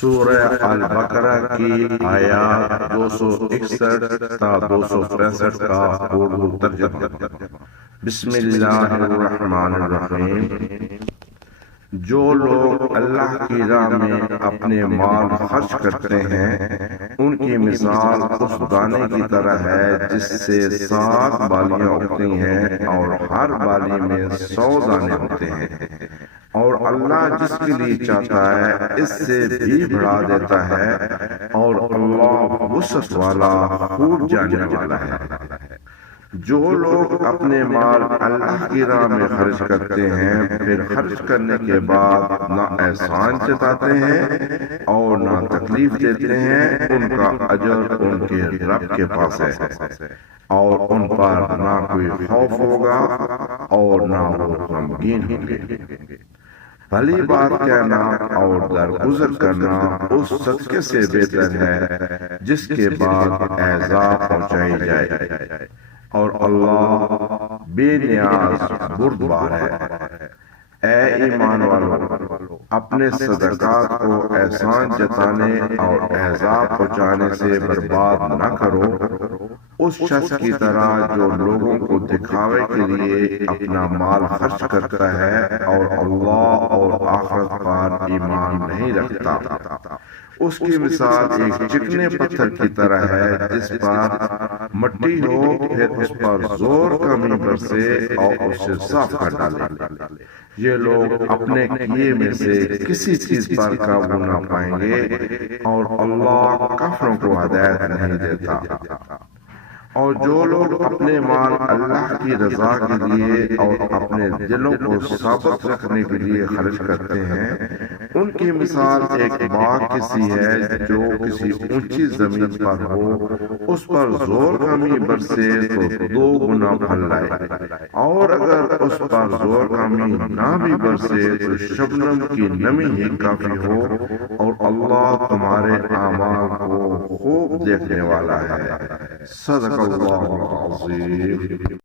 سورہ البقرہ کی آیات 261 تا 265 کا اردو ترجمہ۔ بسم اللہ الرحمن الرحیم۔ جو لوگ اللہ کی راہ میں اپنے مال خرچ کرتے ہیں ان کی مثال اس دانے کی طرح ہے جس سے 7 بالیاں اگتی ہیں اور ہر بالی میں 100 دانے ہوتے ہیں، اور اللہ جس کے لیے چاہتا ہے اس سے بھی بڑھا دیتا ہے، اور اللہ وسعت والا خوب جاننے والا ہے۔ جو لوگ اپنے مال اللہ کی راہ میں خرچ کرتے ہیں پھر خرچ کرنے کے بعد نہ احسان جتاتے ہیں اور نہ تکلیف دیتے ہیں، ان کا اجر ان کے رب کے پاس ہے، اور ان پر نہ کوئی خوف ہوگا اور نہ وہ غمگین ہوں گے۔ بھلی بات کہنا اور درگزر کرنا اس صدقے سے بہتر ہے جس کے بعد ایذا پہنچائی جائے، اور اللہ بے نیاز بردبار ہے۔ اے ایمان والو، اپنے صدقات کو احسان جتانے اور ایذا پہنچانے سے برباد نہ کرو، اس شخص کی طرح جو لوگوں کو دکھاوے کے لیے اپنا مال خرچ کرتا ہے اور اللہ اور آخرت پر ایمان نہیں رکھتا۔ اس کی مثال ایک چکنے پتھر کی طرح ہے جس پر مٹی ہو، پھر اس پر زور کمی برسے اور اسے صاف کر ڈالے۔ یہ لوگ اپنے کیے میں سے کسی چیز پر قابو نہ پائیں گے، اور اللہ کافروں کو ہدایت نہیں دیتا۔ اور جو لوگ اپنے مال اللہ کی رضا کے لیے اور اپنے دلوں کو ثابت رکھنے کے لیے خرچ کرتے ہیں ان کی مثال ایک باغ کسی ہے جو کسی اونچی زمین پر ہو، اس پر زور کمی برسے تو 2 گنا پھل لائے، اور اگر اس پر زور کمی نہ بھی برسے تو شبنم کی نمی ہی کافی ہو، اور اللہ تمہارے اعمال کو خوب دیکھنے والا ہے۔ صدق اللہ العظیم۔